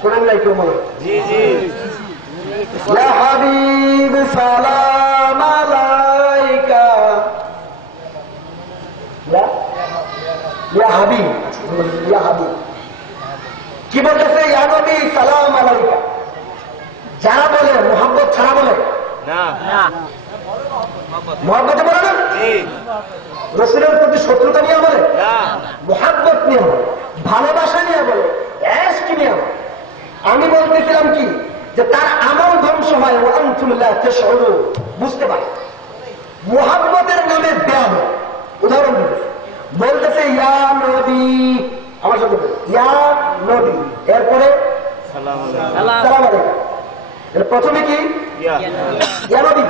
শোনেন নাই কেউ মনে? ইয়া হাবিব সালাম আলাইকা, ইয়া হাবিব, ইয়া হাবিব কি বলতেছে? ইয়া নবী সালাম আলাইকা। যারা বলে মোহাম্মদ ছাড়া বলে না, মোহাম্মদে বলে না, রসুলের প্রতি শত্রুতা নিয়ে বলে, মোহাম্মত নিয়ে বলে, ভালোবাসা নিয়ে বলে, এশক নিয়ে বলে। আমি বলতেছিলাম কি যে তার আমল ধ্বংস হয়, বুঝতে পারে মোহাম্মদের নামে দেওয়া। উদাহরণ দিবে, বলতেছে ইয়া নবী, আমার সাথে ইয়া নবী, এরপরে সালাম আলাইকুম। প্রথমে কি ইয়া নবী,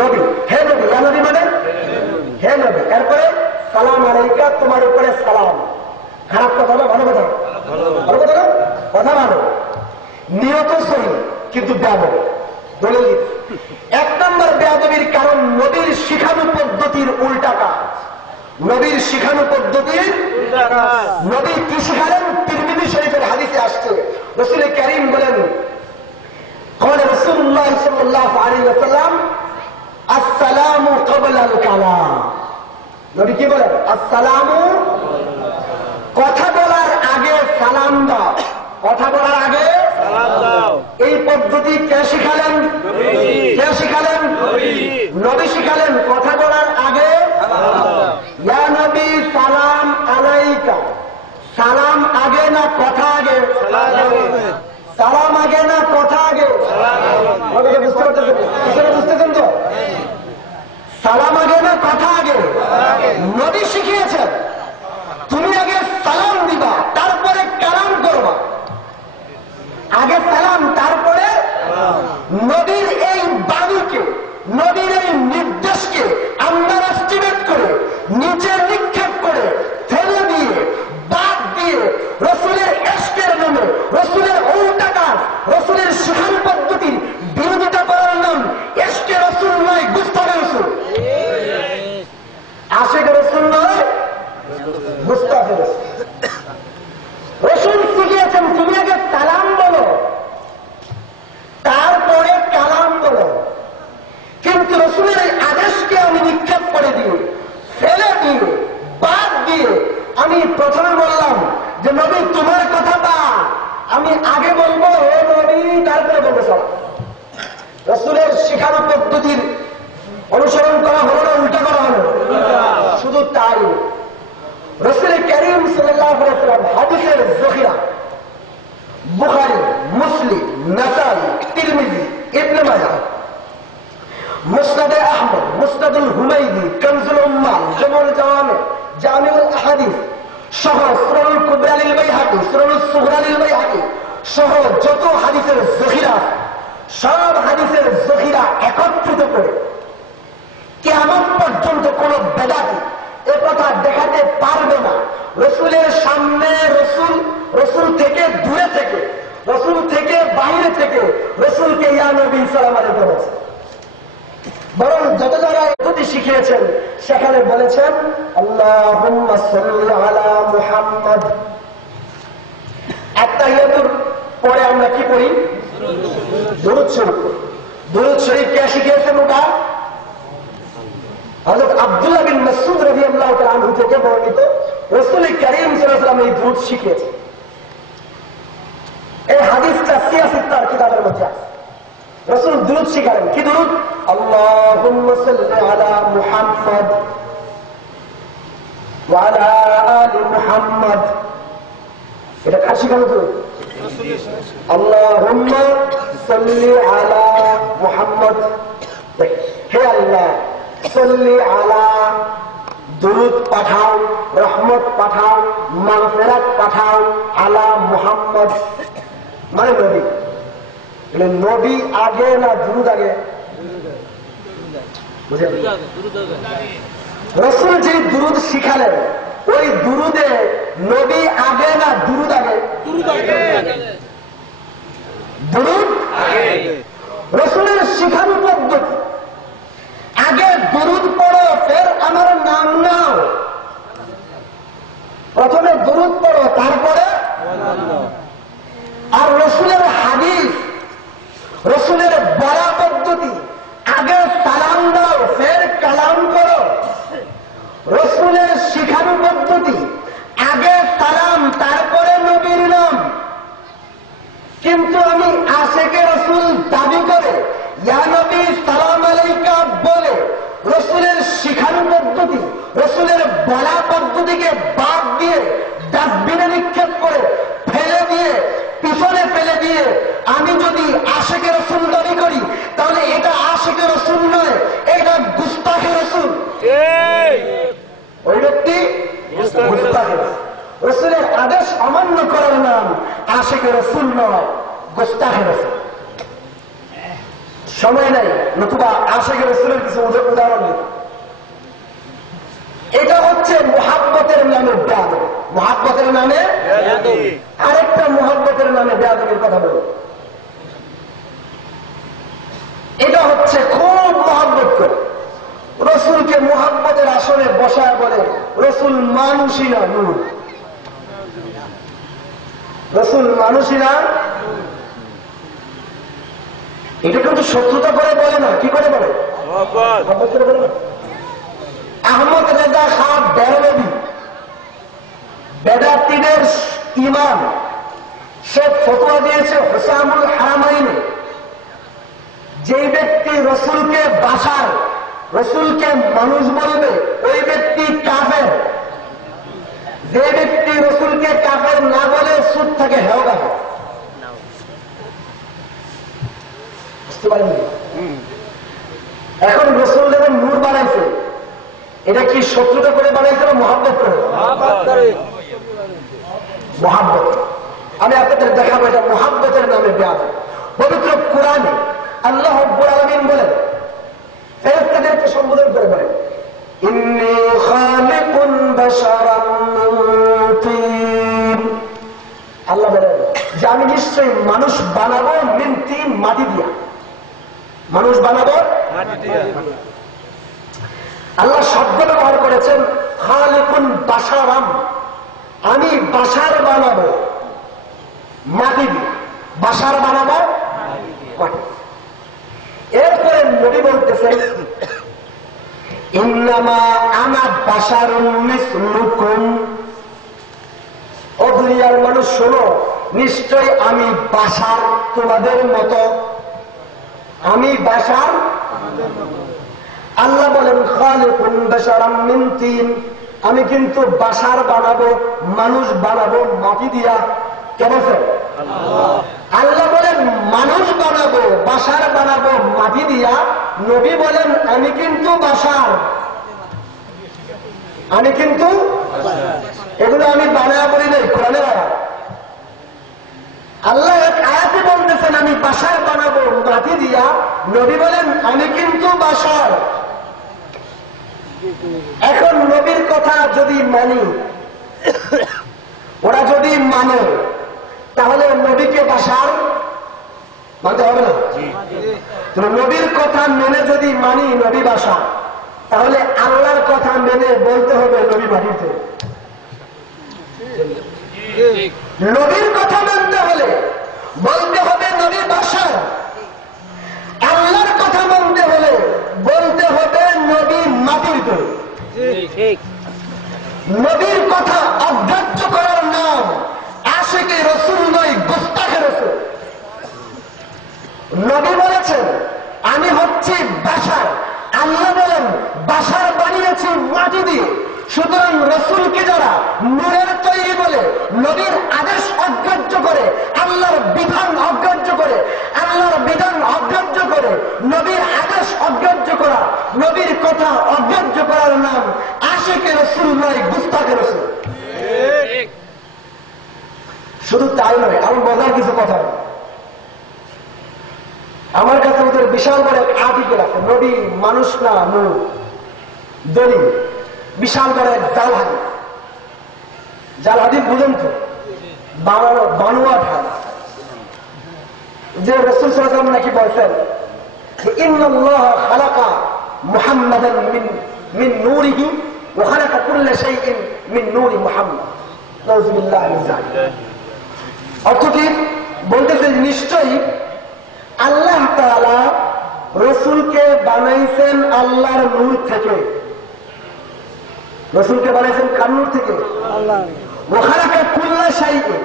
নবী, হে নবী, ইয়া নবী মানে হে নবী, এরপরে সালাম আলাইকা, তোমার উপরে সালাম। খারাপ কথা না, ভালো কথা? ভালো কথা না, কথা ভালো, নিয়ত সহি, কিন্তু বেয়াদবি। দলিল এক নম্বর বেয়াদবির কারণ নবীর শিখানো পদ্ধতির উল্টা কাজ। নবীর শিখানো পদ্ধতির নবী কি শিখালেন? তিরমিজি শরীফের হাদিসে আসছে, রাসূল কারীম বলেন, قال رسول الله صلى الله عليه وسلم السلام قبل الكلام। নবী কি বলেন? আসসালামু, কথা বলার আগে সালাম দাও, কথা বলার আগে সালাম দাও। এই পদ্ধতি কে শিখালেন? কে শিখালেন? নবী শিখালেন। কথা বলার আগে ইয়া নবী সালাম আলাইকা, সালাম আগে না কথা আগে? সালাম আগে না কথা আগে? বুঝতে পারতেছেন? বুঝতেছেন তো? সালাম আগে না কথা আগে? নবী শিখিয়েছেন তুমি আগে সালাম দিবা, তারপরে কালাম করবা। আগে সালাম, তারপরে। নবীর এই বাণীকে, নবীর এই নির্দেশকে আমরা এস্টিমেট করে, নিচে নিক্ষেপ করে, ফেলে দিয়ে, বাদ দিয়ে, রসুলের এশকের নামে, রসুলের উল্টা কাজ, রসুলের শিখান পদ্ধতির বিরোধিতা করার নাম এশকে রসুল নয়, গুস্তাখে রসুল। আশিকে রসুল নয়, গুস্তাখে রসুল। রসুল শিখিয়েছেন তুমি আগে সালাম বলো, তারপরে কালাম বলো। কিন্তু রসুলের এই আদেশকে আমি নিক্ষেপ করে দিয়ে, ফেলে দিয়ে, বাদ দিয়ে, আমি প্রথমে বললাম যে নবী তোমার কথাটা আমি আগে বলবো, হে নবী, তারপরে বলবো সালাম। রসুলের শিখানো পদ্ধতির অনুসরণ করা হলো না উল্টা করা হলো? শুধু তাই, রসুল কারীম সাল্লাল্লাহু আলাইহি ওয়াসাল্লাম হাদিসের জখিরা বুখারী, মুসলিম, নাসাই, তিরমিজি, ইবনে মাজাহ, মুসনাদে আহমদ, মুসনাদুল হুমায়দি, কানজুল উম্মাল, জামুল জাওয়ামি, জামিউল আহাদিস সহ সুনানুল কুবরা লিল বাইহাকি, সুনানুস সুগরা লিল বাইহাকি সহ যত হাদিসের জখিরা, সব হাদিসের জখিরা একত্রিত করে কিয়ামত পর্যন্ত কোন বেদাতি এ কথা দেখাতে পারবে না রসুলের সামনে, রসুল থেকে দূরে থেকে, রসুল থেকে বাইরে থেকে রসুলকে ইয়া নবী সালাম আলাইকুম বলেছে। বরং যত জায়গায় পদ্ধতি শিখিয়েছেন সেখানে বলেছেন আল্লাহুম্মা সাল্লি আলা মুহাম্মদ। আত্তাহিয়াতুর পরে আমরা কি করি? দুরূদ শরীফ। দুরূদ শরীফ কে শিখিয়েছেন? ওটা হযরত আব্দুল্লাহ বিন মাসউদ রাদিয়াল্লাহু তাআলা আনহু থেকে বর্ণিত। রাসূল কারীম সাল্লাল্লাহু আলাইহি ওয়াসাল্লাম এই দুরূদ শিখিয়েছেন। এই হাদিসটা সিয়াসিত্তার কিতাবের মধ্যে আছে। রাসূল দুরূদ শিখালেন। কি দুরূদ? আল্লাহুম্মা সাল্লি আলা মুহাম্মদ ওয়া আলা আলি মুহাম্মদ। এটা কার শিখানো দুরূদ? আল্লাহুম্মা সাল্লি আলা মুহাম্মদ। হে আল্লাহ, সাল্লি আলা, দুরূদ পাঠাও, রহমত পাঠাও, মাগফিরাত পাঠাও, আলা মুহাম্মদ মানে নবী। নবী আগে না দুরূদ আগে? রাসূল যে দুরূদ শিখালেন ওই দুরূদে নবী আগে না দুরূদ আগে? দুরূদ আগে। রাসূলের শিখানো পদ্ধতি আগে দুরূদ পড়ো, ফের আমার নাম নাও। প্রথমে দুরূদ পড়ো, তারপরে। আর কিন্তু আমি আশেকে রসুল দাবি করে ইয়া নবী সালাম আলাইকা বলে রসুলের শিখানো পদ্ধতি, রসুলের বলা পদ্ধতিকে বাদ দিয়ে ডাস্টবিনে নিক্ষেপ করে ফেলে দিয়ে পিছনে ফেলে দিয়ে আমি যদি আশেকে রসুল দাবি করি, তাহলে এটা আশেকে রসুল নয়, এটা গুস্তাখে রসুল। ওই ব্যক্তি গুস্তাখে। রসুলের আদেশ অমান্য করার নাম আশেকে রসুল নয়, গুস্তাখে রসুল। সময় নাই, নতুবা আশেকে রসুলের কিছু উদাহরণ নেই। এটা হচ্ছে মুহাব্বতের নামে বেয়াদবি। মুহাব্বতের নামে আরেকটা মুহাব্বতের নামে বেয়াদবির কথা বলব। এটা হচ্ছে খুব মুহাব্বত করে রসুলকে মুহাব্বতের আসনে বসায় বলে রসুল মানুষই না নূর। রসুল মানুষই না, এটা কিন্তু শত্রুতা করে বলে না, কি করে বলে? মুহাব্বত করে বলে না। আহমদ রেজা খান বেরলভি, বেদাতিদের ইমাম, সে ফতোয়া দিয়েছে হুসামুল হারামাইনে, যে ব্যক্তি রসুলকে বাশার, রসুলকে মানুষ বলবে ওই ব্যক্তি কাফের। যে ব্যক্তি রসুলকে কাফের না বলে সুদ থেকে হেওয়া। বুঝতে পারেন? এখন রসুল যখন নূর বানাইছে, এটা কি শত্রুতা করে বানাইছে না মুহাব্বত করে? মুহাব্বত। আমি আপনাদের দেখাবো এটা মুহাব্বতের নামে বেয়াদবি। পবিত্র কোরআনে আল্লাহ রাব্বুল আলামিন বলেন, ফেরেশতাদেরকে সম্বোধন করে বলেন, ইন্নী খালিকুন বাশারাম মিন তিন। আল্লাহ বলেন যে আমি নিশ্চয়ই মানুষ বানাবো মিন তিন, মাটি দিয়া। মানুষ বানাবো মাটি দিয়া। আল্লাহ শব্দ ব্যবহার করেছেন খালিকুন বাশারাম, আমি বাশার বানাবো মাটি দিয়ে। বাশার বানাবো মাটি। এরপরে নবী বলতেছেন ইন্নামা আনা বাশারুন মিসলুকুম, ও দুনিয়ার মানুষ শোনো, নিশ্চয় আমি বাশার, তোমাদের মতো। আমি বাশার। আল্লাহ বলেন খালিকুন বাশারাম মিন তিন, আমি কিন্তু বাশার বানাবো, মানুষ বানাবো মাটি দিয়া। কে বলছেন? আল্লাহ বলেন মানুষ বানাবো, বাশার বানাবো মাটি দিয়া। নবী বলেন আমি কিন্তু বাশার, আমি কিন্তু। এগুলো আমি বানায়া বলি নাই, কোরআনের আয়াত। আল্লাহ এক আয়াতে বলতেছেন আমি বাশার বানাবো মাটি দিয়া। নবী বলেন আমি কিন্তু বাশার। এখন নবীর কথা যদি মানি, ওরা যদি মানে, তাহলে নবীকে বাশার মানতে হবে না? নবীর কথা মেনে যদি মানি নবী বাশার, তাহলে আল্লাহর কথা মেনে বলতে হবে নবী মাটিতে। নবীর কথা মানতে হলে বলতে হবে নবী বাশার, আল্লাহর কথা মানতে হলে বলতে হবে নবী মাটিতে। নবীর কথা অগ্রাহ্য করার নাম আশিকে রসুল নয়, গুস্তাখে রসুল। নবী বলেছেন আমি হচ্ছি বাশার, আল্লাহ বলেন বাশার বানিয়েছি মাটি দিয়ে। সুতরাং রসুলকে যারা নূরের তৈরি বলে, নবীর আদেশ অগ্রাহ্য করে, আল্লাহর বিধান অগ্রাহ্য করে, আল্লাহর বিধান অগ্রাহ্য করে, নবীর আদেশ অগ্রাহ্য করা, নবীর কথা অগ্রাহ্য করার নাম আশিকে রসুল নয়, গুস্তাখে রসুল। শুধু তাই নয়, আমি মজার কিছু কথা। আমার কাছে ওদের বিশাল বড় এক আর্টিকেল আছে, নবী মানুষ না নূর, দলিল। বিশাল বড় এক জাল হাদিস। জাল হাদিস বুঝেন তো? বানোয়াট হাদিস। যে রাসূল সাল্লাল্লাহু আলাইহি ওয়াসাল্লাম নাকি বলছেন যে ইন্নাল্লাহ খালাকা মুহাম্মাদান মিন নূরিহি ওয়া খালাকা কুল্লা শাইইন মিন নূরি মুহাম্মাদ। নাউযুবিল্লাহ মিন যালিক। অর্থ কি? বলতেছে নিশ্চয়ই আল্লাহ তাআলা রসুলকে বানাইছেন আল্লাহর নূর থেকে। রসুলকে বানাইছেন কার নূর থেকে? ওয়া খালাকা কুল্লা শাইইন,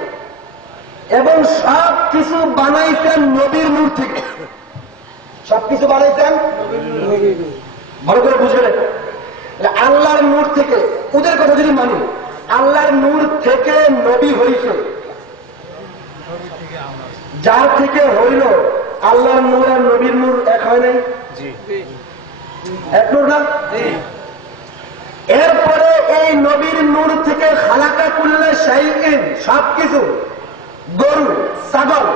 এবং সব কিছু বানাইতেন নবীর নূর থেকে। সবকিছু বানাইতেন ভালো করে বুঝবেন, আল্লাহর নূর থেকে। ওদের কথা যদি মানি, আল্লাহর নূর থেকে নবী হইছে, যার থেকে হইল আল্লাহর নূর আর নবীর নূর এক হয় নাই, এক নূর না? এরপরে এই নবীর নূর থেকে খালাকা কুল্লা শাইইন, সবকিছু, গরু, ছাগল,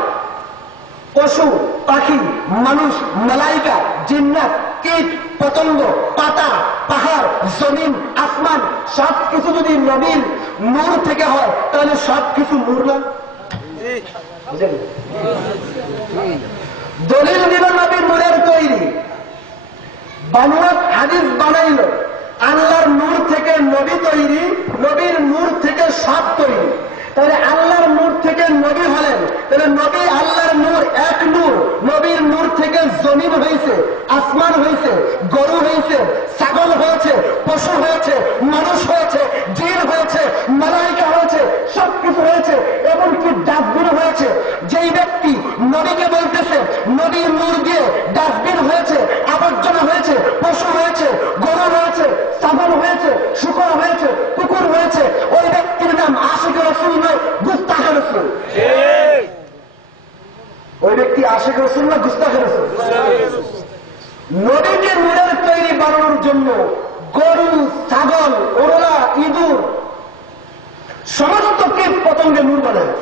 পশু, পাখি, মানুষ, মালাইকা, জিন্নাত, কীট, পতঙ্গ, পাতা, পাহাড়, জমিন, আসমান, সবকিছু যদি নবীর নূর থেকে হয় তাহলে সবকিছু নূর না? দলিল দিল নবীর নূরের তৈরি। বানুয়াত হাদিস বানাইল আল্লাহর নূর থেকে নবী তৈরি, নবীর নূর থেকে সব তৈরি। তাহলে আল্লাহর নূর থেকে নবী হলেন, তাহলে নবী আল্লাহর নূর এক নূর। নবীর নূর থেকে জমিন হয়েছে, আসমান হয়েছে, গরু হয়েছে, ছাগল হয়েছে, পশু হয়েছে, মানুষ হয়েছে, জিন হয়েছে, মালাইকা হয়েছে, সবকিছু হয়েছে, এমনকি ডাস্টবিন হয়েছে। যেই ব্যক্তি নবীকে বলতেছে নবীর নূর দিয়ে ডাস্টবিন হয়েছে, আবর্জনা হয়েছে, পশু হয়েছে, গরু হয়েছে, ছাগল হয়েছে, শুকর হয়েছে, কুকুর হয়েছে, ওই ব্যক্তির নাম আশিক রাসূল নয়, গুস্তাখে রাসূল। ওই ব্যক্তি আশিক রাসূল না, গুস্তাখে রাসূল। নবীকে নূরের তৈরি বানানোর জন্য গরু, ছাগল, ওরলা, ইঁদুর, সমস্ত কীট পতঙ্গে নূর বানায়।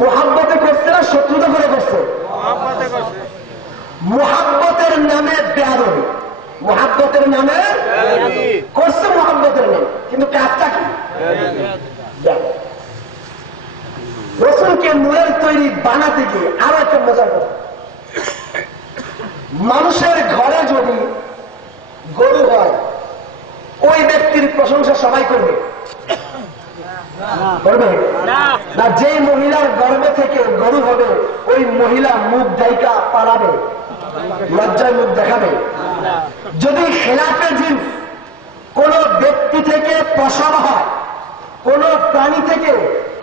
মুহাব্বতে করছে না শত্রুতা করে করছে? মুহাব্বতের নামে বেয়াদবি, মুহাব্বতের নামে করছে, মুহাব্বতের নামে, কিন্তু কাজটা কি? রাসূলকে নূরের তৈরি বানাতে গিয়ে আরো একটা মজার কথা, মানুষের ঘরে যদি গরু হয় ওই ব্যক্তির প্রশংসা সবাই করবে? করবে না। যেই মহিলার গর্ভে থেকে গরু হবে ওই মহিলা মুখ ডাইকা পালাবে, লজ্জায় মুখ দেখাবে। যদি খেলাফে জিন কোন ব্যক্তি থেকে প্রসব হয়, কোন প্রাণী থেকে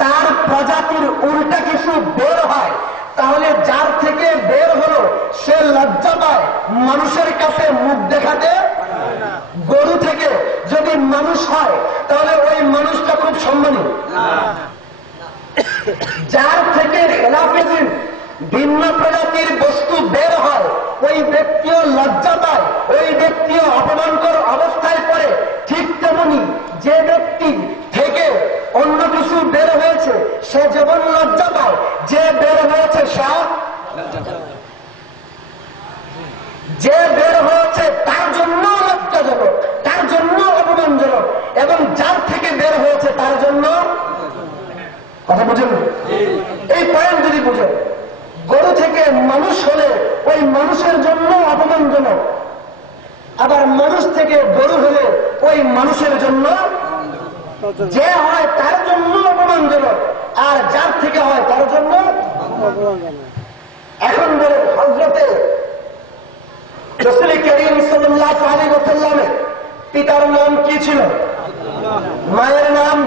তার প্রজাতির উল্টা কিছু বের হয়, তাহলে যার থেকে বের হলো সে লজ্জা পায়, মানুষের কাছে মুখ দেখাতে। গরু থেকে যদি মানুষ হয় তাহলে ওই মানুষটা খুব সম্মানী। যার থেকে খেলাফে জিন ভিন্ন প্রজাতির বস্তু বের হয় ওই ব্যক্তিও লজ্জা পায়, ওই ব্যক্তিও অপমানকর অবস্থায় পড়ে। ঠিক তেমনি যে ব্যক্তি থেকে অন্য কিছু বের হয়েছে সে যেমন লজ্জা পায়, যে বের হয়েছে যে বের হয়েছে তার জন্য লজ্জাজনক, তার জন্য অপমানজনক, এবং যার থেকে বের হয়েছে তার জন্য। কথা বুঝেন? এই পয়েন্ট যদি বুঝেন, গরু থেকে মানুষ হলে ওই মানুষের জন্য অপমানজনক, আবার মানুষ থেকে গরু হলে ওই মানুষের জন্য, যে হয় তার জন্য অপমানজনক, আর যার থেকে হয় তার জন্য। এখন বলে হযরতে রাসূল করিম সাল্লাল্লাহু আলাইহি ওয়াসাল্লামের পিতার নাম কি ছিল? মায়ের নাম?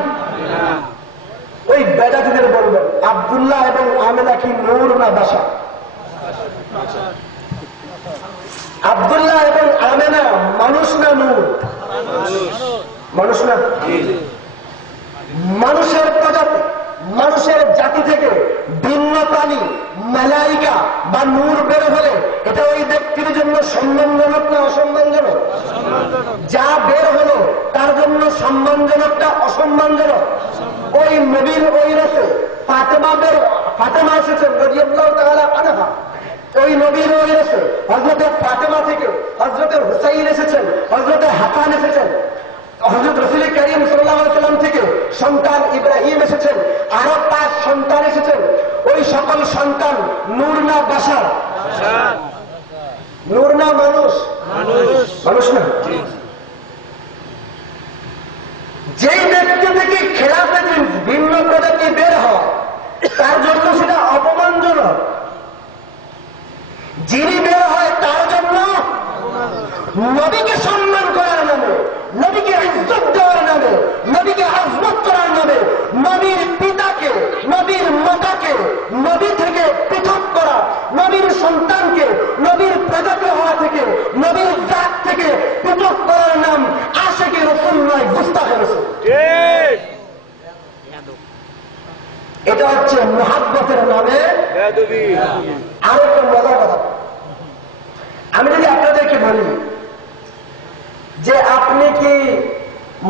ওই বেদাতীদের বলবেন আব্দুল্লাহ এবং আমেনা কি নূর না বাশা? আব্দুল্লাহ এবং আমেনা মানুষ না নূর? মানুষ না? মানুষের প্রজাতি, মানুষের জাতি থেকে ভিন্ন প্রাণী, মালাইকা বা নূর বের হলে এটা ওই ব্যক্তির জন্য সম্মানজনক না অসম্মানজনক? যা বের হলো তার জন্য সম্মানজনকটা অসম্মানজনক। ওই নবীর ওই রাসূল ফাতেমা এসেছেন রাদিয়াল্লাহু তাআলা আনহা, ওই নবীর ওই রাসূল হযরতে ফাতেমা থেকে হযরতে হুসাইন এসেছেন, হযরতে হাসান এসেছেন, হযরত রাসূল করিম সাল্লাল্লাহু আলাইহি ওয়াসাল্লাম থেকে সন্তান ইব্রাহিম এসেছেন, আরো 5 সন্তান এসেছেন। ওই সকল সন্তান নূর না বাশার? নূর না মানুষ? মানুষ না। যেই ব্যক্তি থেকে খেলাফে জিন ভিন্ন প্রজাতি বের হয় তার জন্য সেটা অপমানজনক, যিনি বের হয় তার জন্য নবীকে সম্মান করার নামে, নবীকে ইজ্জত দেওয়ার নামে, নবীকে আজমত করার নামে, নবীর পিতাকে করেছে। এটা হচ্ছে মুহাব্বতের নামে আর একটা মজার কথা। আমি যদি আপনাদেরকে বলি যে আপনি কি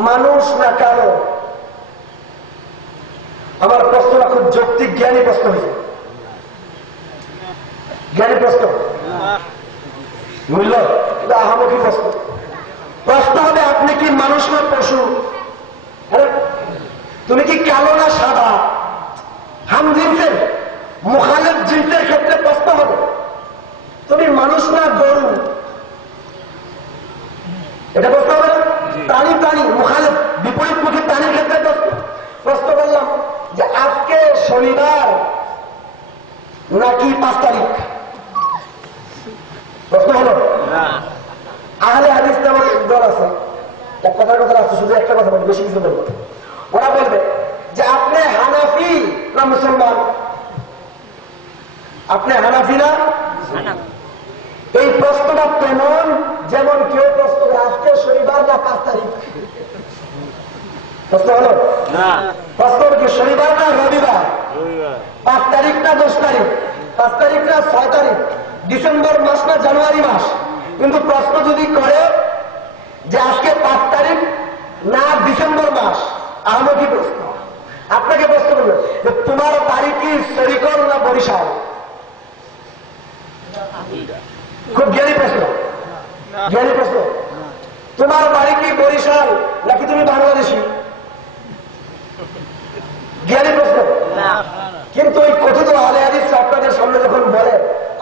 মানুষ না কারো, আমার প্রশ্নটা খুব যৌক্তিক জ্ঞানী প্রশ্ন হয়েছে, জ্ঞানী প্রশ্ন বুঝল, আহামুখী প্রশ্ন। প্রশ্ন হবে আপনি কি মানুষ না পশু, তুমি কি কালো না সাদা, হাম জিনসের মুখালেফ জিনসের ক্ষেত্রে প্রশ্ন হবে তুমি মানুষ না গরু, এটা প্রশ্ন হবে না? প্রাণী প্রাণী মুখালেফ বিপরীতমুখী প্রাণীর ক্ষেত্রে প্রশ্ন করলাম যে আজকে শনিবার নাকি 5 তারিখ, প্রশ্ন হলো আহলে হাদিস নামক দল আছে, এক কথার কথা আছে, শুধু একটা কথা বলবে, বেশি কিছু বলবো। ওরা বলবে যে আপনি হানাফি না মুসলমান, আপনি হানাফি না। এই প্রশ্নটা তেমন যেমন কেউ প্রশ্ন করে আজকে শনিবার না 5 তারিখ, প্রশ্ন হলো প্রশ্ন কি শনিবার না রবিবার, 5 তারিখ না 10 তারিখ, 5 তারিখ না 6 তারিখ, ডিসেম্বর মাস না জানুয়ারি মাস। কিন্তু প্রশ্ন যদি করে যে আজকে 5 তারিখ না ডিসেম্বর মাস, আহমকি প্রশ্ন। আপনাকে প্রশ্ন করবে যে তোমার বাড়ি কি সরিকল না বরিশাল, খুব জ্ঞানী প্রশ্ন, জ্ঞানী প্রশ্ন। তোমার বাড়ি কি বরিশাল নাকি তুমি বাংলাদেশি, জ্ঞানী প্রশ্ন। কিন্তু ওই কথিত আহলে হাদিস আপনাদের সামনে যখন বলে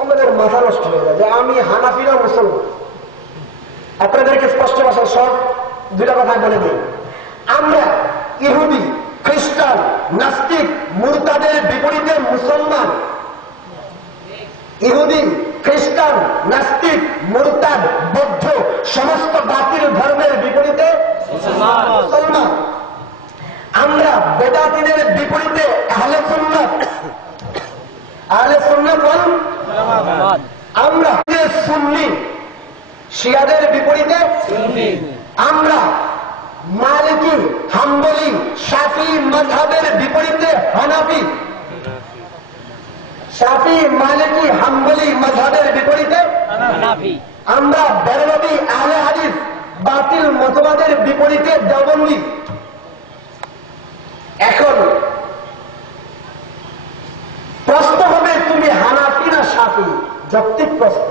আমাদের মাথা নষ্ট হয়ে যায় যে আমি হানাফি না মুসলমান। আপনাদেরকে স্পষ্ট ভাষায় সব দুটা কথা বলে দিই, আমরা ইহুদি খ্রিস্টান নাস্তিক মুরতাদের বিপরীতে মুসলমান। ইহুদি খ্রিস্টান নাস্তিক মুরতাদ বৌদ্ধ সমস্ত বাতিল ধর্মের বিপরীতে মুসলমান। আমরা বেদাতীদের বিপরীতে আহলে সুন্নাত, আহলে সুন্নাত ওয়াল জামাত। আমরা সুন্নি শিয়াদের বিপরীতে সুন্নি। আমরা মালিকি হাম্বলি শাফি মাযহাবের বিপরীতে হানাফি, শাফি মালিকি হাম্বলি মাযহাবের বিপরীতে হানাফি। আমরা বেরলভী আহলে হাদিস বাতিল মতবাদের বিপরীতে দেওবন্দি। এখন প্রশ্ন হবে তুমি হানাফি না শাফি, যৌক্তিক প্রশ্ন।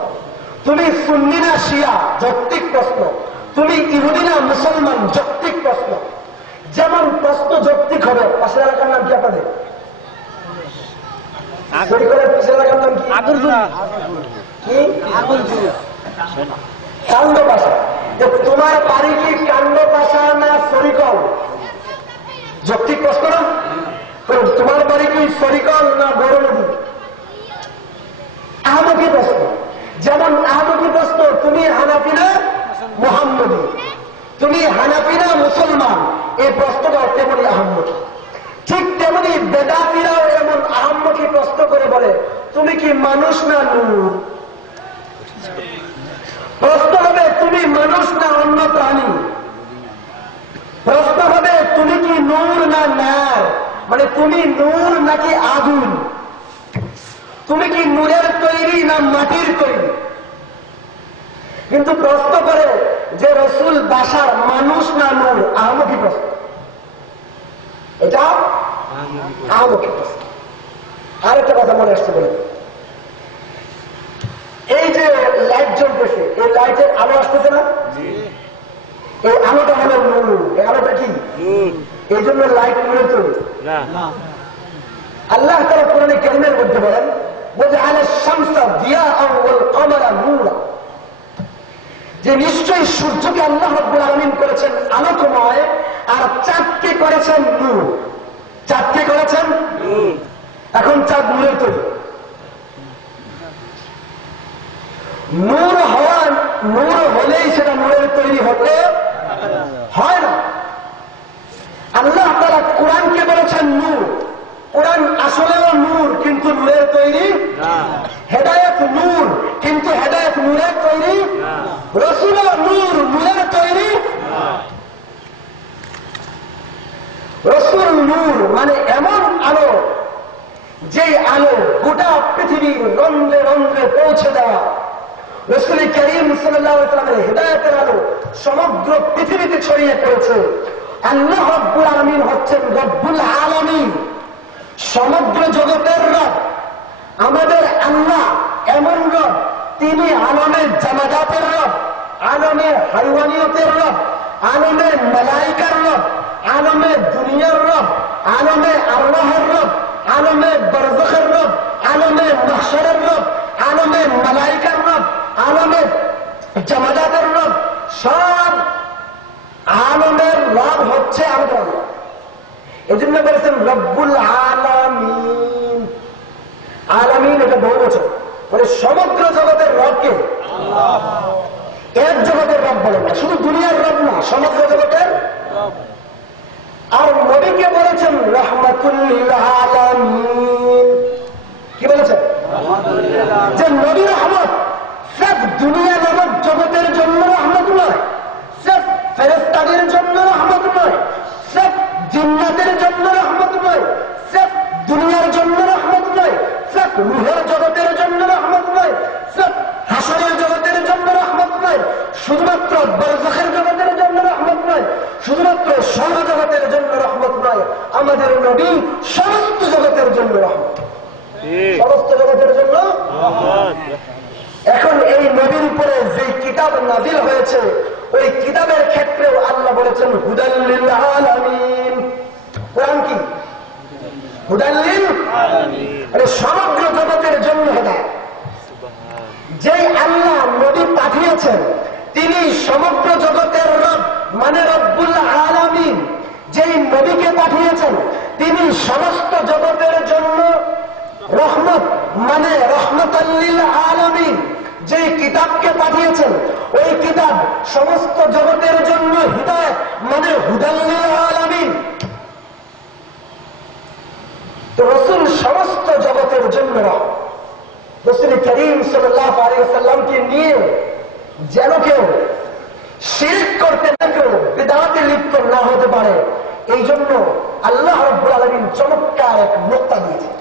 তুমি সুন্নি না শিয়া, যৌক্তিক প্রশ্ন। তুমি ইহুদি না মুসলমান, যৌক্তিক প্রশ্ন। যেমন প্রশ্ন যৌক্তিক হবে। পাশের এলাকার নাম কি আপনাদের? পাশের এলাকার নাম কি? কান্ডপাশা। তোমার বাড়ি কি কান্ডপাশা না সরিকল, যৌক্তিক প্রশ্ন না? তোমার বাড়ি কি সরিকল না বড় নদী, আহমকি প্রশ্ন। যেমন আহমকি প্রশ্ন তুমি হানাফি না মুহাম্মদী, তুমি হানাফি না মুসলমান, এই প্রশ্নটা তেমনি আহমকি। ঠিক তেমনি বেদাতীরাও এমন আহমকি প্রশ্ন করে বলে তুমি কি মানুষ না নূর। প্রশ্ন হবে তুমি মানুষ না অন্য প্রাণী। প্রশ্ন হবে তুমি কি নূর না নার, মানে তুমি নূর নাকি আগুন, তুমি কি নূরের তৈরি না মাটির তৈরি। কিন্তু প্রশ্ন করে যে রসুল বাশার মানুষ না নূর, আহমকি প্রশ্ন, এটা আহমকি প্রশ্ন। আর একটা কথা মনে আসছে বলে, এই যে লাইট জ্বলতেছে, এই লাইটের আলো আসতেছে না, এই আলোটা হলো নূর। এই আলোটা কি? এই জন্য লাইট নূরে তৈরি না। আল্লাহ তাআলা কোরআনে কারীমের মধ্যে বলেন ওয়াজআলা শামসা দিয়াআন ওয়াল কমারা নূরা, যে নিশ্চয়ই সূর্যকে আল্লাহ রাব্বুল আলামিন করেছেন আলোকময়, আর চাঁদকে করেছেন নূর। চাঁদকে করেছেন নূর। এখন চাঁদ নূরের তৈরি। নূর হওয়া, নূর হলেই সেটা নূরের তৈরি হতে হয় না। আল্লাহ তাআলা কোরআনকে বলেছেন নূর। কোরআন আসলেও নূর, কিন্তু নূরের তৈরি না। হেদায়েত নূর, কিন্তু হেদায়েত নূরের তৈরি না। রাসূলও নূর, নূরের তৈরি না। রসুল নূর মানে এমন আলো, যে আলো গোটা পৃথিবীর রন্ধ্রে রন্ধ্রে পৌঁছে দেওয়া। রসুল করিম সাল্লাল্লাহু আলাইহি ওয়াসাল্লামের হিদায়াতের আলো সমগ্র পৃথিবীতে ছড়িয়ে পড়েছে। আল্লাহ রব্বুল আলামিন হচ্ছেন রব্বুল আলামিন, সমগ্র জগতের রব। আমাদের আল্লাহ এমন রব, তিনি আলমের জামাদাতের রব, আলমের হাইওয়ানিয়তের রব, আলমের মালাইকার রব, আলমের দুনিয়ার রব, আলমের আল্লাহর রব, আলমের বরজখের রব, আলমের মাহশরের রব, আলমের মালাইকার রব, আলমের জামাদাতের রব। সব আলমের রব হচ্ছে আমাদের আল্লাহ। এই জন্য বলেছেন রব্বুল আলামিন। আলামিন এটা বহু বছর, মানে সমগ্র জগতের রবকে এক জগতের রব বলে না, শুধু দুনিয়ার রব না, সমগ্র জগতের। আর নবীকে বলেছেন রাহমাতুল লিল আলামিন। কি বলেছেন? যে নবী রহমত সব দুনিয়া নামক জগতের জন্য রহমত নয়, সব ফেরেশতাদের জন্য রহমত নয়, সব জিন্নাতের জন্য রহমত নয়, সব দুনিয়ার জন্য রহমত নয়, সব রূহের জগতের জন্য রহমত নয়, সব হাসরের জগতের জন্য রহমত নয়, শুধুমাত্র বরজখের জগতের জন্য রহমত নয়, শুধুমাত্র সর্বজগতের জন্য রহমত নয়। আমাদের নবী সমস্ত জগতের জন্য রহমত, সমস্ত জগতের জন্য। এখন এই নবীর উপরে যে কিতাব নাজিল হয়েছে, ওই কিতাবের ক্ষেত্রেও আল্লাহ বলেছেন হুদাল লিল আলামিন। কোরআন কি? হুদাল লিল আলামিন, মানে সমগ্র জগতের জন্য হেদায়েত। যেই আল্লাহ নবী পাঠিয়েছেন, তিনি সমগ্র জগতের রব, মানে রব্বুল আলামিন। যেই নবীকে পাঠিয়েছেন, তিনি সমস্ত জগতের জন্য রহমত, মানে রহমতাল লিল আলামিন। যেই কিতাবকে পাঠিয়েছেন, ওই কিতাব সমস্ত জগতের জন্য হিদায়াত, মানে হুদাল লিল আলামিন। তো রসুল সমস্ত জগতের জন্য রহমত। রসুল করিম সাল্লাল্লাহু আলাইহি ওয়াসাল্লামকে নিয়ে যেন কেউ শিরক করতে না, কেউ বিদআতে লিপ্ত না হতে পারে, এই জন্য আল্লাহ রাব্বুল আলামিন চমৎকার এক নোক্তা দিয়েছেন।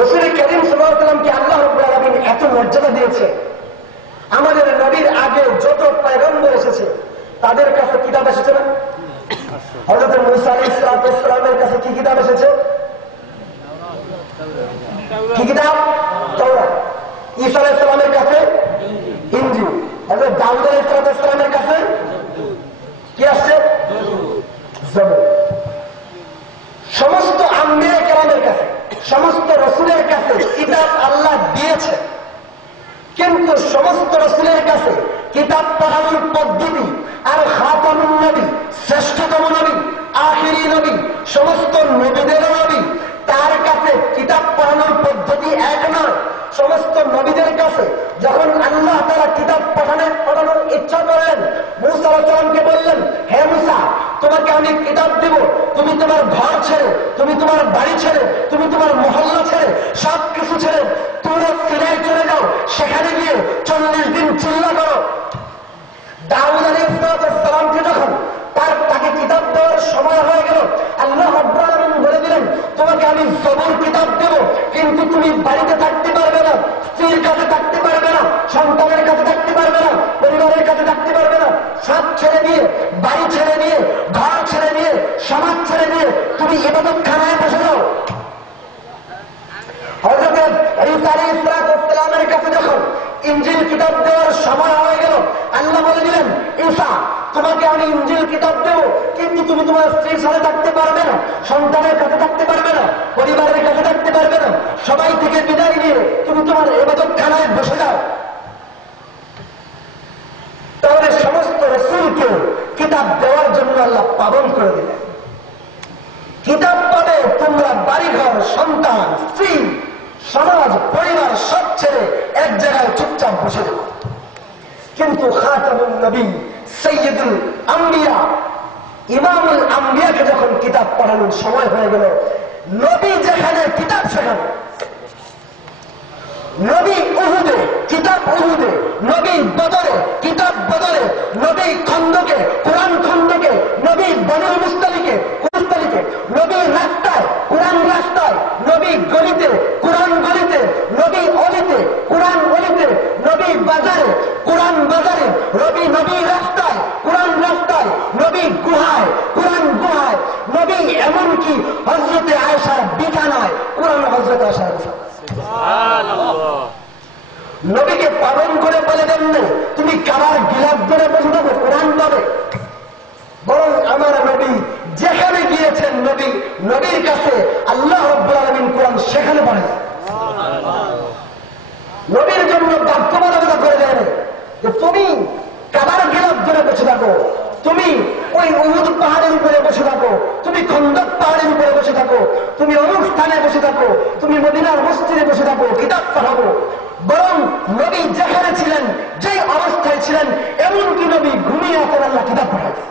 রসুল করিম সাল্লাল্লাহু আলাইহি ওয়াসাল্লামকে আল্লাহ রাব্বুল আলামিন এত মর্যাদা দিয়েছে। আমাদের নবীর আগে যত পয়গম্বর এসেছে, তাদের কাছে কিতাব এসেছে না? হযরত মুসা আলাইহিস সালামের কাছে কি কিতাব এসেছে? কি কিতাব? তাওরাত। ঈসা আলাইহিস সালামের কাছে ইনজিল। হযরত দাউদ আলাইহিস সালামের কাছে কি আসছে? জবুর। সমস্ত আম্বিয়া কেরামের কাছে, সমস্ত রসুলের কাছে কিতাব আল্লাহ দিয়েছে, কিন্তু সমস্ত রসুলের কাছে কিতাব পাঠানোর পদ্ধতি আর খাতামুন নবী, শ্রেষ্ঠতম নবী, আখিরি নবী, সমস্ত নবীদের নবী, তার কাছে কিতাব পড়ানোর পদ্ধতি এক নয়। সমস্ত নবীদের কাছে যখন আল্লাহ তারা কিতাব পড়ানোর ইচ্ছা করেন, মুসা আলাইহিস সালামকে বললেন, হে মুসা, তোমাকে আমি কিতাব দেব, তুমি তোমার ঘর ছেড়ে, তুমি তোমার বাড়ি ছেড়ে, তুমি তোমার মহল্লা ছেড়ে, সব কিছু ছেড়ে তোমরা সিনাই চলে যাও, সেখানে গিয়ে 40 দিন চিল্লা করো। দাউদ আলাইহিস সালামকে যখন তাকে কিতাব দেওয়ার সময় হয়ে গেল, আল্লাহ রাব্বুল আলামিন বলে দিলেন, তোমাকে আমি জবুর কিতাব দেব, কিন্তু তুমি বাড়িতে থাকতে পারবে না, স্ত্রীর কাছে থাকতে পারবে না, সন্তানের কাছে থাকতে পারবে না, পরিবারের কাছে থাকতে পারবে না। সব ছেড়ে দিয়ে, বাড়ি ছেড়ে দিয়ে, ঘর ছেড়ে দিয়ে, সমাজ ছেড়ে দিয়ে তুমি ইবাদতখানায় বসে যাও। হযরত ঈসা আলাইহিস সালামের কাছে যখন ইনজিল কিতাব দেওয়ার সময় হয়ে গেল, আল্লাহ বলে দিলেন, ঈসা, তোমাকে আমি ইনজিল কিতাব দেব, কিন্তু তুমি তোমার স্ত্রীর সাথে থাকতে পারবে না, সন্তানের কাছে থাকতে পারবে না, পরিবারের কাছে থাকতে পারবে না, সবাই থেকে বিদায় নিয়ে তুমি তোমার ইবাদতখানায় বসে যাও। তাহলে সমস্ত রাসূলকে কিতাব দেওয়ার জন্য আল্লাহ পাবন করে দিলেন। কিতাব পাবে তোমরা বাড়িঘর, সন্তান, স্ত্রী, সমাজ, পরিবার সব ছেড়ে এক জায়গায় চুপচাপ বসে যাও। কিন্তু খাতামুন নবী, সাইয়্যিদুল আম্বিয়া, ইমামুল আম্বিয়াকে যখন কিতাব পড়ানোর সময় হয়ে গেল, নবী যেখানে কিতাব সেখানে। নবী উহুদে কিতাব উহুদে, নবী বদরে কিতাব বদরে, নবী খন্দকে কোরআন খন্দকে, নবী বনুল মুস্তালিকে মুস্তালিকে, নবী রাস্তায় কোরআন রাস্তায়, নবী গলিতে কোরআন গলিতে, নবী অলিতে কোরআন অলিতে, নবী বাজারে কোরআন বাজারে, নবী রাস্তায় কোরআন রাস্তায়, নবী গুহায় কোরআন গুহায়, নবী এমনকি হযরতে আয়েশার বিছানায় কোরআন হযরত আয়েশার নবীকে পালন করে বলে দেন না তুমি কাবার গিলাপ ধরে বসে থাকো কোরআন পাবে, বরং আমার নবী যেখানে গিয়েছেন নবীর কাছে আল্লাহ রাব্বুল আলামিন কোরআন সেখানে পড়ে। নবীর জন্য বাধ্যবাধকতা করে দেন যে তুমি কাবার গিলাপ ধরে বসে থাকো, তুমি ওই উহুদ পাহাড়ের উপরে বসে থাকো, তুমি খন্দক পাহাড়ের উপরে বসে থাকো, তুমি অনুষ্ঠানে বসে থাকো, তুমি মদিনার মসজিদে বসে থাকো, কিতাব পড়াবো। বরং নবী যেখানে ছিলেন, যে অবস্থায় ছিলেন, এমনকি নবী ঘুমিয়ে আসেন আল্লাহ কিতাব পড়াইছে।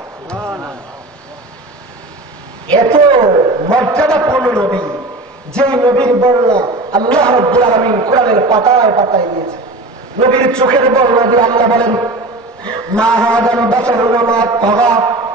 এত মর্যাদাপূর্ণ নবী, যে নবীর বর্ণনা আল্লাহ রাব্বুল আলামিন কোরআনের পাতায় পাতায় দিয়েছে। নবীর চোখের বর্ণনা দিয়ে আল্লাহ বলেন মা হাদাল বাশারুন মা তাগা,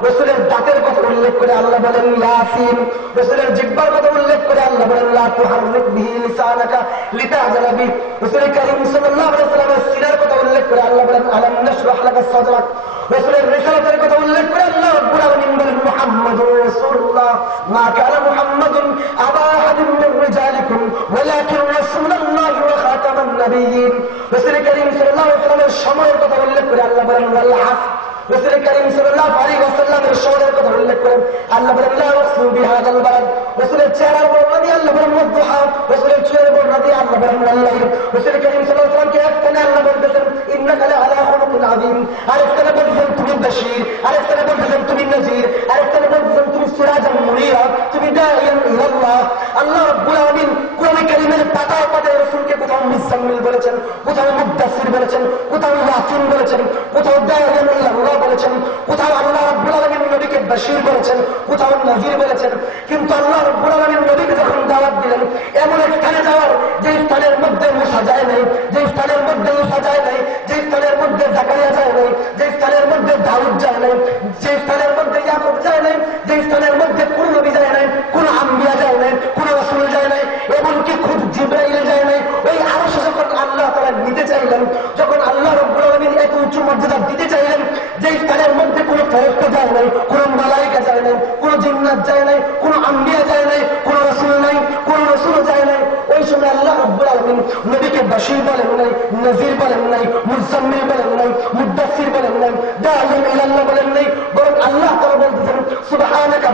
রাসূলের দাঁতের কথা উল্লেখ করে আল্লাহ বলেন ইয়াসিন, রাসূলের জিহ্বার কথা উল্লেখ করে আল্লাহ বলেন লা তুহাররিক বিহি লিসানাকা লিতাজালা বি, রাসূল কারীম সাল্লাল্লাহু আলাইহি ওয়াসাল্লামের সিনার কথা উল্লেখ করে আল্লাহ বলেন আলাম নাশরাহ লাকা সাদরাক, রাসূলের রিসালাতের কথা উল্লেখ করে আল্লাহ রাব্বুল আলামিন বলেন মুহাম্মাদুর রাসূলুল্লাহ মা কানা মুহাম্মাদুন আবা আহাদিন মিন রিজালিকুম ওয়ালাকিন রাসূলুল্লাহি ওয়া খাতামান নাবিয়্যিন, রাসূল কারীম সাল্লাল্লাহু আলাইহি ওয়াসাল্লামের সময়ের কথা উল্লেখ করে আল্লাহ বলেন ওয়াল আসর, রাসূল কারীম সাল্লাল্লাহু আলাইহি ওয়াসাল্লামের সময়ের কথা উল্লেখ করেন আল্লাহ বলেন লা উকসিমু বিহাদাল বালাদ, রাসূলের চেহারার বর্ণনা দিয়ে আল্লাহ বলেন ওয়াদুহা, রাসূলের চুলের বর্ণনা দিয়ে আল্লাহ বলেন ওয়াল্লাইল, রাসূল কারীম সাল্লাল্লাহু আলাইহি ওয়াসাল্লামকে একখানে আল্লাহ বলতেছেন ইন্নাকা লাআলা খুলুকিন আযীম, আরেকখানে বলতেছেন তুমি বাশীর, আরেকখানে বলতেছেন তুমি নাযীর, আরেকখানে বলতেছেন তুমি সিরাজাম মুনীরা, তুমি দাঈয়ান ইলাল্লাহ। আল্লাহ রাব্বুল আলামিন কোরআন কারীমের পাতায় পাতায় রাসূলকে কোথাও মুজাম্মিল বলেছেন, কোথাও মুদ্দাসসির বলেছেন, কোথাও ইয়াসিন বলেছেন, কোথাও দাঈয়ান ইলাল্লাহ বলেছেন, কোথাও আল্লাহ রাব্বুল আলামিন নবীকে বাশীর বলেছেন, কোথাও নাযীর বলেছেন। কিন্তু আল্লাহ রাব্বুল আলামিন নবীকে যখন দাওয়াত দিলেন এমন এক স্থানে যাওয়ার, যে স্থানের মধ্যে মুসা যায় নাই, যে স্থানের মধ্যে ঈসা যায় নাই, যে স্থানের মধ্যে জাকারিয়া যায় নাই, যে স্থানের মধ্যে দাউদ যায় নাই, যে স্থানের মধ্যে ইয়াকুব যায় নাই, যে স্থানের মধ্যে কোন নবী যায় নাই, কোন আম্বিয়া যায় নাই, কোন রাসূল যায় নাই, এমনকি খুব জিবরাইল যায় নাই। ওই আরশে যখন আল্লাহ তাআলা নিতে চাইলেন, যখন আল্লাহ রাব্বুল আলামিন এত উচ্চ মর্যাদা দিতে চাইলেন, যে স্থানের মধ্যে কোন ফেরেশতা যায় নাই, কোন মালায়েকা যায় নাই, কোন জিন্নাত যায় নাই, কোন আম্বিয়া যায় নাই, কোন রাসূল নাই, কোন রাসূল যায় নাই, ওই সময় আল্লাহ রাব্বুল আলামিন নবীকে বাশীর বলেন নাই, নাযীর বলেন নাই, মুজাম্মিল বলেন নাই, মুদ্দাসসির বলেন নাই, দাঈয়ান ইলাল্লাহ বলেন নাই, বরং আল্লাহ তাআলা বলতেছেন সুবহানাকা,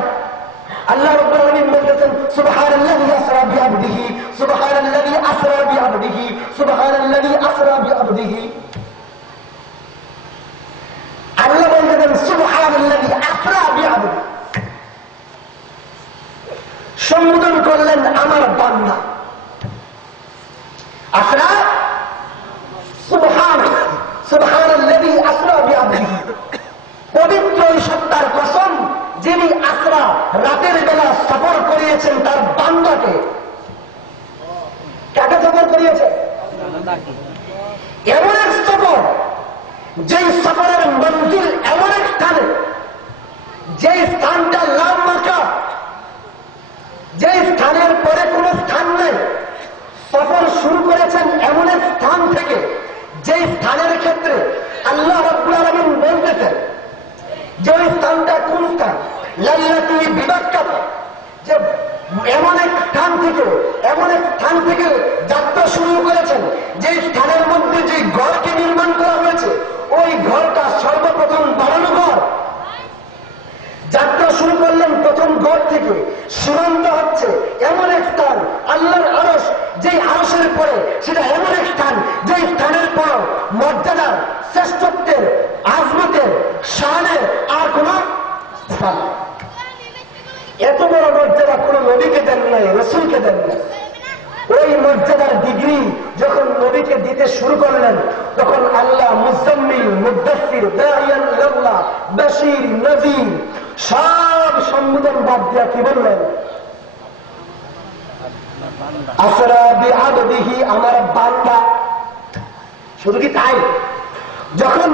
আল্লাহ রাব্বুল আলামিন বলতেছেন সুবহানাল্লাযী আসরা বিআবদিহি, সুবহানাল্লাযী আসরা বিআবদিহি, সুবহানাল্লাযী আসরা বিআবদিহি। আল্লাহ বলতেছেন সুবহানাল্লাযী আসরা বিআবদিহি, সম্বোধন করলেন আমার বান্দা। আসরা সুবহানাল্লাযী আসরা বিআবদিহি, পবিত্র ওই সত্তার কসম যিনি আসরা রাতের বেলা সফর করিয়েছেন তার বান্দাকে। কাকে সফর করিয়েছেন? এমন এক সফর, যে সফরের মঞ্জিল এমন এক স্থানে, যে স্থানটা লামমাকা, যে স্থানের পরে কোন স্থান নেই। সফর শুরু করেছেন এমন এক স্থান থেকে, যে স্থানের ক্ষেত্রে আল্লাহ রাব্বুল আলামিন বলতেছেন যে ওই স্থানটা কোন স্থান, লাল্লাতী বিবাক্কা, যে এমন এক স্থান থেকে যাত্রা শুরু করেছেন, যে স্থানের মধ্যে যে ঘরকে নির্মাণ করা হয়েছে ওই ঘরটা সর্বপ্রথম বানানো ঘর। যাত্রা শুরু করলেন প্রথম ঘর থেকে, সীমান্ত হচ্ছে এমন এক স্থান আল্লাহর আরশ, যে আরশের পরে সেটা এমন এক স্থান, যে স্থানের পর মর্যাদার, শ্রেষ্ঠত্বের, আজমতের, শানের আর কোন স্থান। এত বড় মর্যাদা কোন নবীকে দেন নাই, রাসূলকে দেন নাই। ওই মর্যাদার ডিগ্রি যখন নবীকে দিতে শুরু করলেন, তখন আল্লাহ মুজাম্মিল, মুদ্দাসসির, দাঈয়ান ইলাল্লাহ, বাশীর, নাযীর সব সম্বোধন বাদ দিয়া কি বললেন? আসরা বিআবদিহি, আমার বান্দা। শুধু কি তাই, যখন